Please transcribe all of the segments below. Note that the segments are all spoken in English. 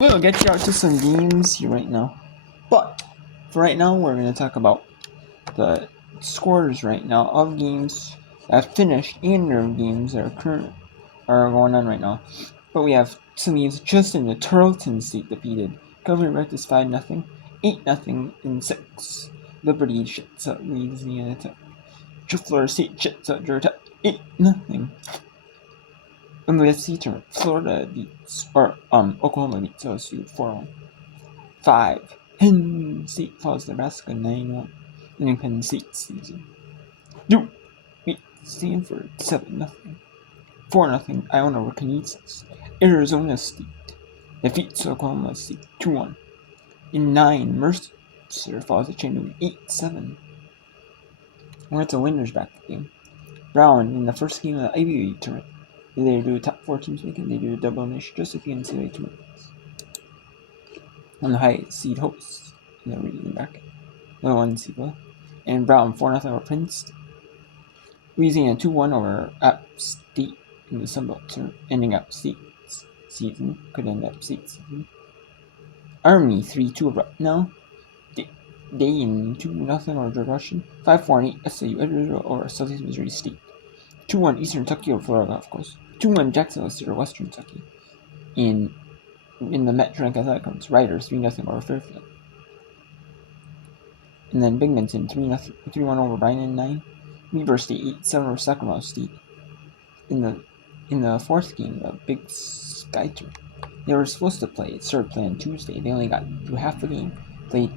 We'll get you out to some games here right now. But for right now, we're going to talk about the scores right now of games that have finished and their games that are going on right now. But we have some games just in the Tarleton State defeated Calvary Baptist 5-0, 8-0 in 6. Liberty shits out Louisiana Tech. Florida State shits out Georgia Tech 8-0. MVFC tournament, Florida beats Oklahoma beats OSU 4-1. 5. Penn State falls Nebraska 9-1 in Penn State season. Duke beats Stanford 7-0. 4-0 Iona over Kansas. Arizona State defeats Oklahoma State 2-1. In 9, Mercer falls to Chattanooga 8-7. We're at the winners bracket game. Brown in the first game of the Ivy League tournament. They do a top 4 teams weekend. They do a double elimination just like the NCAA tournaments. On the high seed hosts in the region bracket. The 1 seed will. And Brown 4-0 over Princeton. Louisiana 2-1 over App State in the Sun Belt tournament, ending up state season. Could end up state season. Army 3-2 over now. Dayton 2-0 over George Washington. 5-4 and 8 SAU Edwardsville over Southeast Missouri State. 2-1 Eastern Kentucky over Florida Gulf Coast. 2-1 Jacksonville State over Western Kentucky. In the Metro Athletic Conference, Riders 3-0 over Fairfield. And then Binghamton 3-1 over Bryan and 9. Weber State 8-7 over Sacramento State. In the fourth game, the Big Sky Tour, they were supposed to play. It started playing on Tuesday. They only got through half the game. Played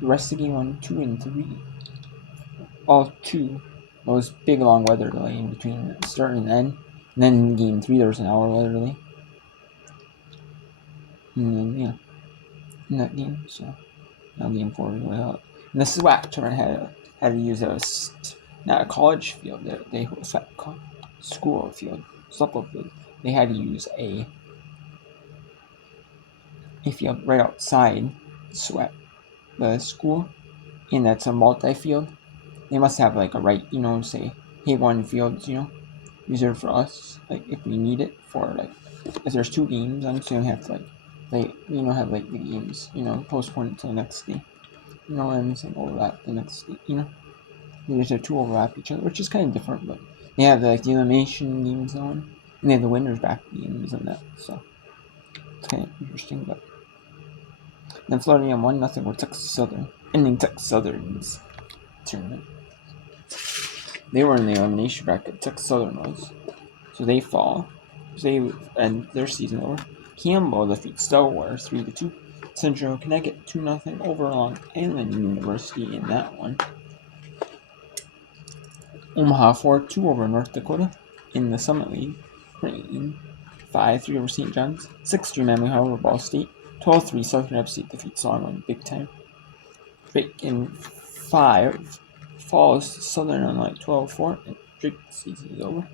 the rest of the game on 2 and 3. All 2. It was big long weather delay in between start and end. And then in game 3 there was an hour weather delay. And then in that game, so now game 4 was way out. And the SWAC tournament had to use not a college field. They SWAC school field, softball field. They had to use a field right outside SWAC, the school, and that's a multi-field. They must have like a right, say, hey, one field's, reserved for us, like if we need it for like, if there's 2 games, I'm saying we have to have like the games, postpone it till the next day, and saying overlap the next day, They just have 2 overlap each other, which is kind of different, but they have the elimination games on, and they have the winners back games and that, so it's kind of interesting. But then Florida A&M 1-0 with Texas Southern, ending Texas Southern's tournament. They were in the elimination bracket. Texas Southern was, so they fall. They end their season over. Campbell defeats Delaware 3-2. Central Connecticut 2-0 over Long Island University in that one. Omaha 4-2 over North Dakota in the Summit League. Crane 5-3 over St. John's. 6-3 Miami over Ball State. 12-3 Southern Upstate defeats Longwood big time. Drake in 5 falls Southern on like 12-4 and Drake season is over.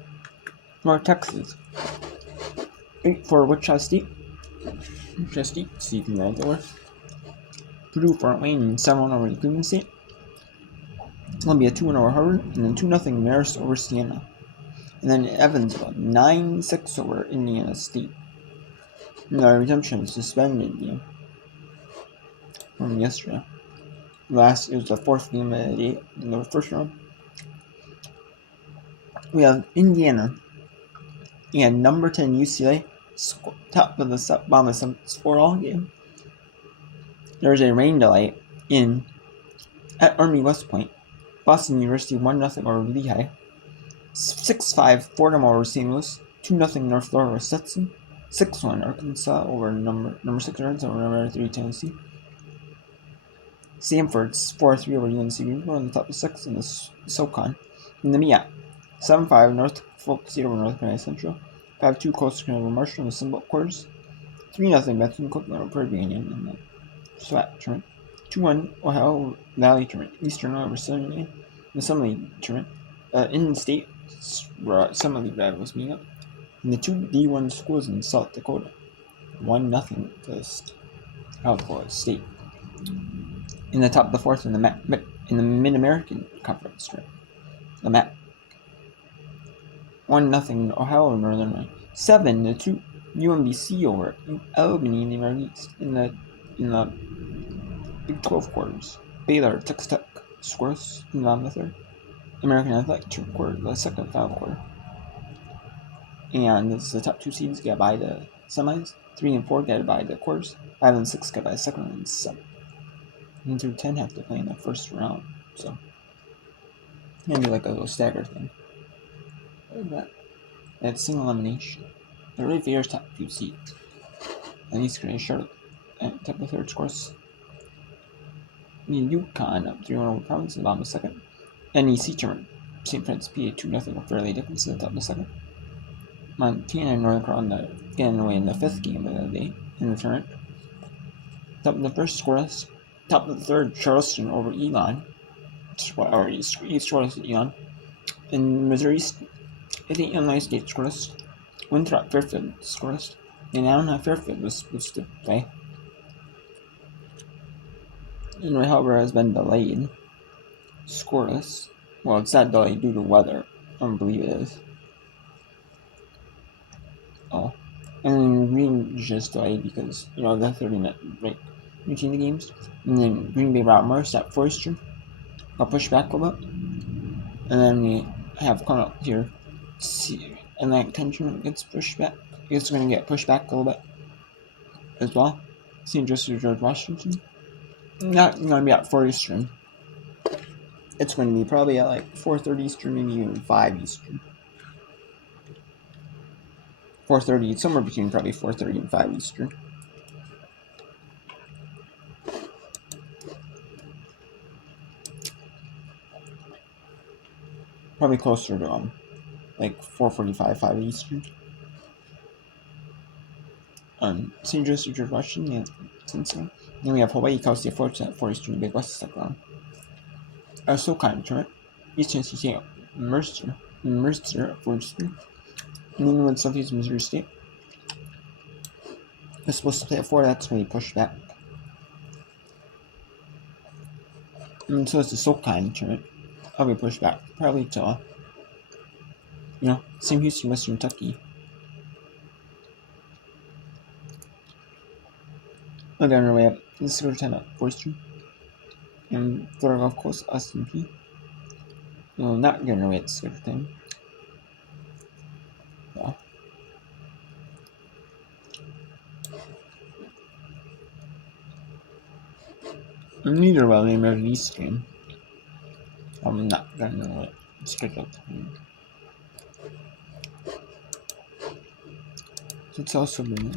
North Texas 8-4 Wichita State. Wichita State season is over. Purdue Fort Wayne 7-1 over Cleveland State. Columbia 2-1 over Harvard, and then 2-0 Marist over Siena. And then Evansville 9-6 over Indiana State. And the redemption suspended game from yesterday. It was the 4th game of the day in the first round. We have Indiana and number 10 UCLA top of the bottom of some score all game. There's a rain delay at Army West Point. Boston University 1-0 over Lehigh. 6-5 Fordham over St. Louis. 2-0 North Florida over Stetson. 6-1 Arkansas over number 6 Reds over number 3 Tennessee. Stanford's 4-3 over UNC Greenville on the top of 6 in the SoCon. In the MEAC, 7-5 North Folk State over North Carolina Central. 5-2 Coastal Carolina over Marshall in the Sun Belt quarters. 3-0 Bethune-Cookman over Prairie Union in the SWAT tournament. 2-1 Ohio Valley tournament. Eastern over Southern in the Summer League tournament. In the state Summer League rivals meeting up. And the 2 D1 schools in South Dakota. 1-0 to South Dakota State. In the top of the 4th in the Mid-American Conference tournament. The MAC 1-0 Ohio over Northern Rhine. 7-2 UMBC over Albany in the American East in the Big 12 quarters. Baylor, Texas Tech scores in the third. American Athletic quarter, the second final quarter. And this is the top 2 seeds get by the semis. 3 and 4 get by the quarters. 5 and 6 get by the second round. And 7 and through 10 have to play in the first round. So maybe like a little stagger thing. But it's single elimination. The really fair top 2 seeds. And he's going to start at top of the third scores. UConn up 3-1 over Providence in the bottom of the second. NEC tournament. St. Francis PA 2-0 Fairleigh Dickinson in the top of the second. Montana and Northern Carolina getting away in the 5th game of the day in the tournament. Top of the first scoreless. Top of the third, Charleston over Elon. Or East scoreless Elon. In Missouri, I think Illinois State scoreless. Winthrop Fairfield scoreless. And I don't know if Fairfield was supposed to play. Illinois, however, has been delayed. Scoreless. Well, it's not delayed due to weather. I don't believe it is. Oh. And then Green just delayed because, the 30-minute break between the games. And then Green Bay Route Morris at Forrester got pushed back a little bit. And then we have come up here. And that tension gets pushed back. It's going to get pushed back a little bit as well. St. Joseph George Washington. Not going to be at 4 Eastern. It's going to be probably at like 4:30 Eastern, maybe even 5 Eastern. 4:30, somewhere between probably 4:30 and 5 Eastern. Probably closer to like 4:45, 5 Eastern. St. Joseph George Washington, yeah, Cincinnati. Then we have Hawaii, Cal State Fullerton at 4 Eastern, Big West second round. Also kind of tournament. Eastern State, Mercer at 4 Eastern. New England Southeast Missouri State. It's supposed to play at 4, that's when he pushed back. And so it's the SoCon tournament. I'll be pushed back. Probably to, Sam Houston, Western Kentucky. Again, our way up. This is 10 at 4 Eastern. And Florida Gulf Coast, Austin P. No, not getting away at this sort of thing. Yeah. Neither will the American East game. I'm not gonna know it. Scheduled time.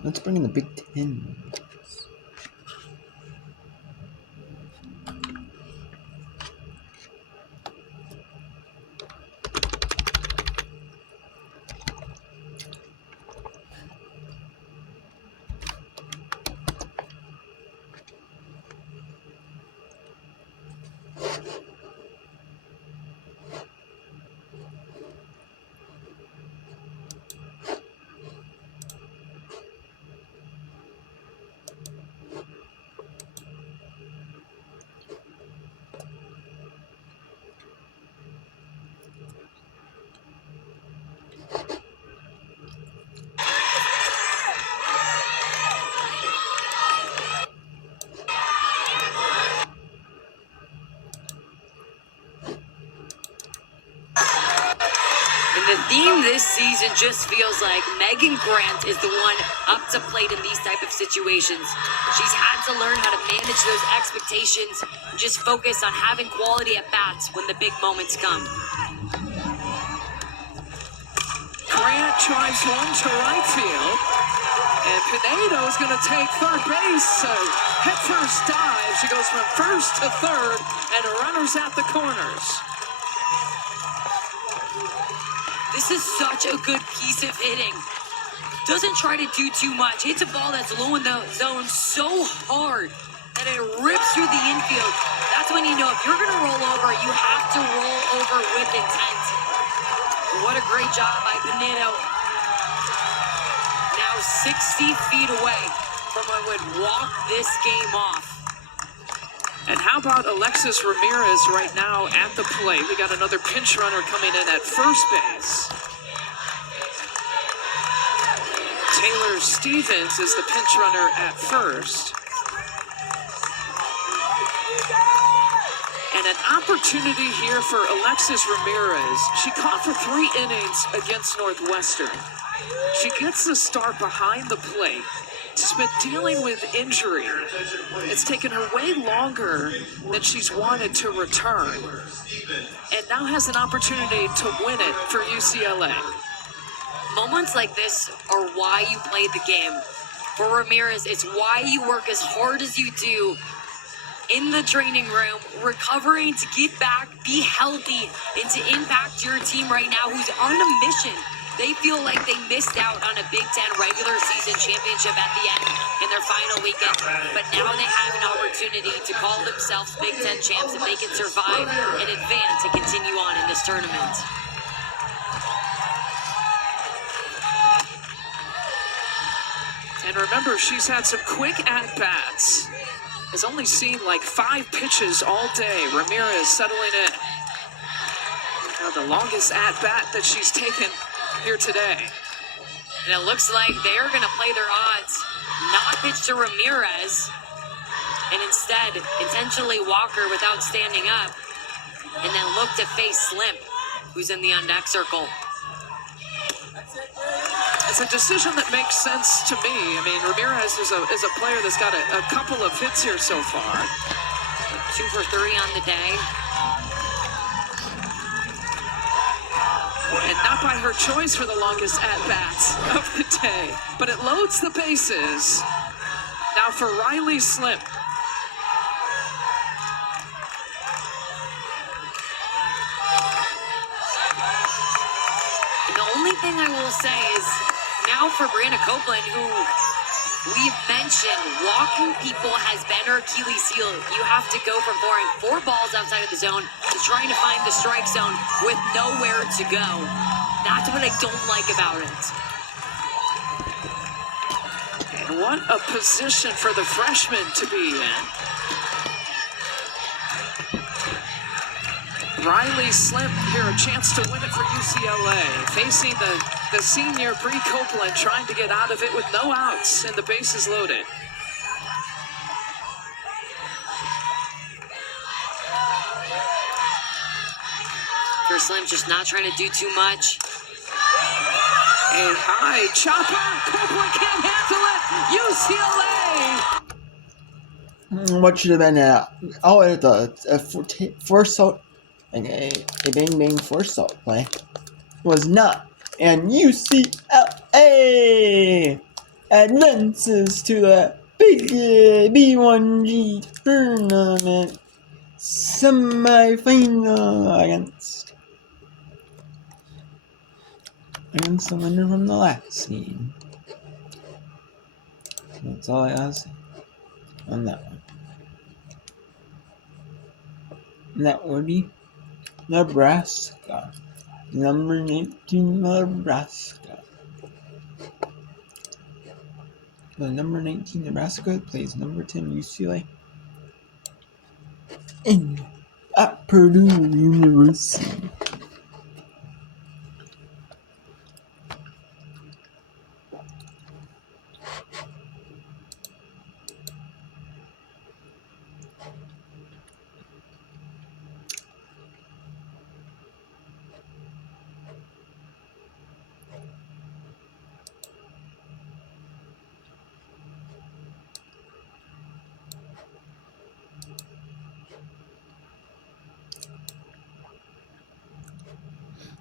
Let's bring in the Big Ten. The theme this season just feels like Megan Grant is the one up to plate in these type of situations. She's had to learn how to manage those expectations and just focus on having quality at bats when the big moments come. Grant tries one to right field, and Pinedo's going to take third base. So head first dive. She goes from first to third, and runners at the corners. This is such a good piece of hitting. Doesn't try to do too much. Hits a ball that's low in the zone so hard that it rips through the infield. That's when you know if you're going to roll over, you have to roll over with intent. What a great job by Pinedo. Now 60 feet away from what would walk this game off. And how about Alexis Ramirez right now at the plate? We got another pinch runner coming in at first base. Taylor Skylar Stevens is the pinch runner at first. And an opportunity here for Alexis Ramirez. She caught for 3 innings against Northwestern. She gets the start behind the plate. She's been dealing with injury. It's taken her way longer than she's wanted to return. And now has an opportunity to win it for UCLA. Moments like this are why you play the game. For Ramirez, it's why you work as hard as you do in the training room, recovering to get back, be healthy, and to impact your team right now who's on a mission. They feel like they missed out on a Big Ten regular season championship at the end in their final weekend, but now they have an opportunity to call themselves Big Ten champs if they can survive and advance and continue on in this tournament. And remember, she's had some quick at-bats. Has only seen like 5 pitches all day. Ramirez settling in. Now the longest at-bat that she's taken here today. And it looks like they're going to play their odds, not pitch to Ramirez, and instead intentionally walk her without standing up, and then look to face Slim, who's in the on-deck circle. It's a decision that makes sense to me. I mean, Ramirez is a player that's got a couple of hits here so far. 2 for 3 on the day. And not by her choice for the longest at-bats of the day. But it loads the bases. Now for Riley Slim. And the only thing I will say is, now for Brianna Copeland, who we've mentioned, walking people has been her Achilles heel. You have to go from throwing 4 balls outside of the zone to trying to find the strike zone with nowhere to go. That's what I don't like about it. And what a position for the freshman to be in. Riley Slim here, a chance to win it for UCLA. Facing the senior Bree Copeland, trying to get out of it with no outs and the bases loaded. For Slim, just not trying to do too much. A high chopper. Copeland can't handle it. UCLA. What should have been a force out, like a bang bang force out play, was not. And UCLA advances to the big B1G tournament semifinal against the winner from the last game. That's all I gotta say on that one. And that would be Nebraska. Number 19, Nebraska. The number 19 Nebraska plays number 10 UCLA at Purdue University.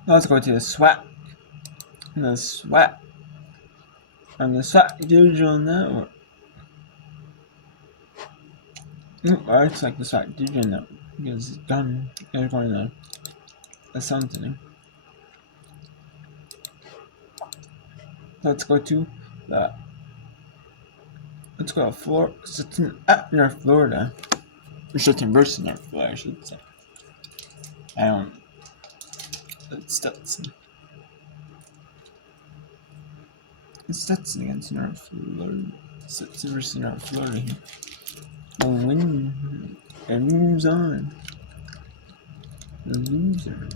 Let's go to the SWAT. The SWAT. On the SWAT Digital Network. Or it's like the SWAT Digital Network. Because it's done. They're going to assign something. Let's go to the. Let's go to Florida. It's at North Florida. It's versus North Florida, I should say. I don't. It's Stetson. It's Stetson against North Florida. Stetson versus North Florida here. A win and moves on. The loser.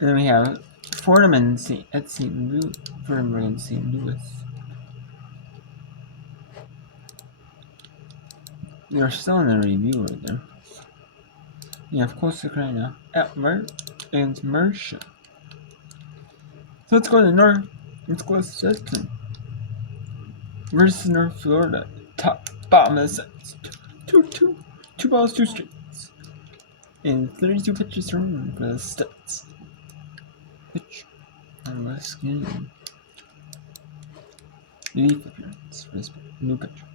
And then we have Fordham and Fordham and St. Louis. They're still in the review right there. Yeah, of course, Carolina against Mercia. So let's go to the north. Let's go to Stetson versus North Florida. Bottom of the sets. 2 balls, 2 strikes. And 32 pitches thrown for the Stets. Pitch. And let's get relief appearance for this new pitcher.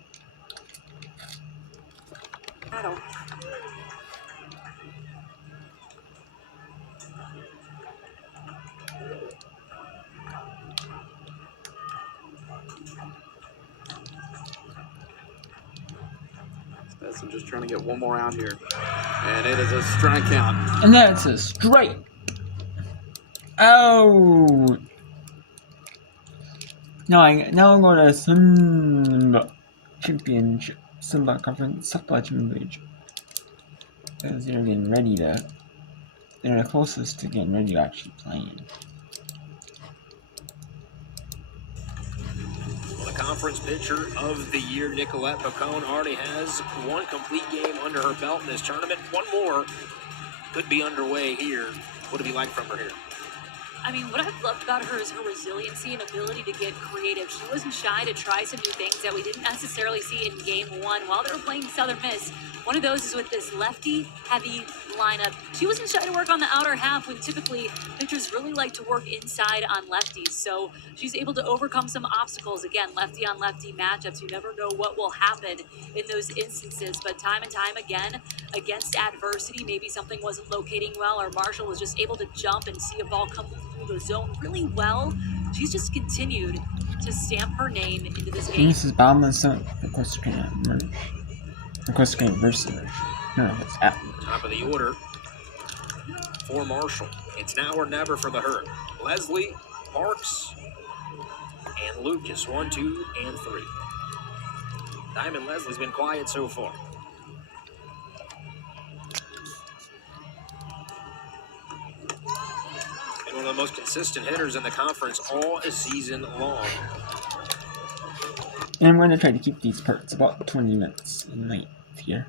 Stetson just trying to get one more out here. And it is a strikeout. And that's a strike. Oh. Now I'm going to Sunbelt Championship, Sunbelt Conference Softball Championship. Because they're getting ready to. They're the closest to getting ready to actually playing. Well, the conference pitcher of the year, Nicolette Pacone, already has one complete game under her belt in this tournament. One more could be underway here. What do you like from her here? I mean, what I've loved about her is her resiliency and ability to get creative. She wasn't shy to try some new things that we didn't necessarily see in game one while they were playing Southern Miss. One of those is with this lefty-heavy lineup. She wasn't shy to work on the outer half when typically pitchers really like to work inside on lefties. So she's able to overcome some obstacles. Again, lefty-on-lefty matchups. You never know what will happen in those instances. But time and time again, against adversity, maybe something wasn't locating well or Marshall was just able to jump and see a ball come through the zone really well. She's just continued to stamp her name into this game. And this is bottom of the seventh for Costa Rica merge. For Costa Rica versus merge. No, it's at. Top of the order for Marshall. It's now or never for the Herd. Leslie, Parks, and Lucas. 1, 2, and 3. Diamond Leslie's been quiet so far. And one of the most consistent hitters in the conference all season long. And I'm going to try to keep these parts about 20 minutes in length here.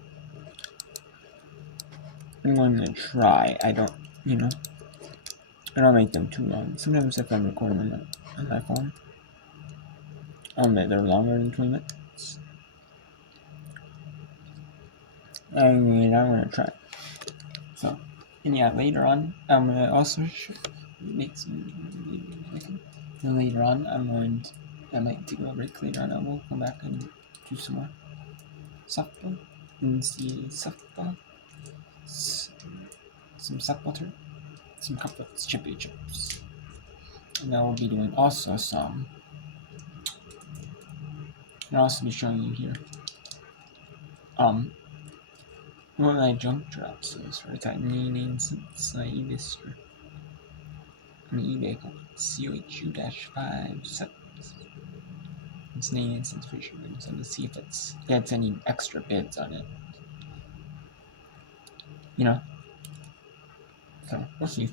I'm going to try. I don't make them too long. Sometimes if I'm recording them on my phone, I'll make them longer than 20 minutes. I mean, I'm going to try. So, and yeah, later on, I'm going to also make some. And later on, I might take a break later on. I will come back and do some more softball and see softball. Some softball turn, some conference championships, and I will be doing also some. I'll also be showing you here. What my junk drops is for that name since this year. eBay called COHU-5 sets. It's name since for sure, so to see if it gets any extra bids on it. So we'll see.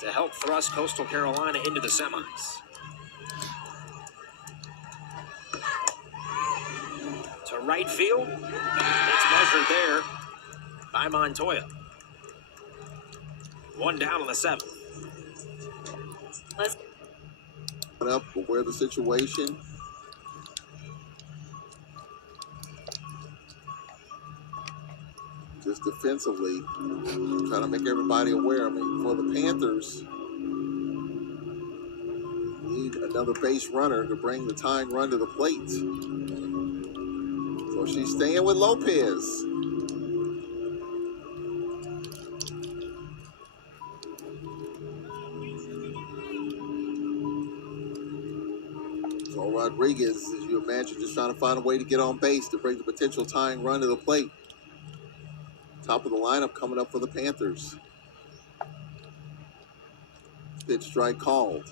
To help thrust Coastal Carolina into the semis. To right field. It's measured there by Montoya. One down in the seventh. Up, aware of the situation. Just defensively, trying to make everybody aware. I mean, for the Panthers, need another base runner to bring the tying run to the plate. So she's staying with Lopez. So Rodriguez, as you imagine, just trying to find a way to get on base to bring the potential tying run to the plate. Top of the lineup coming up for the Panthers. Pitch strike called.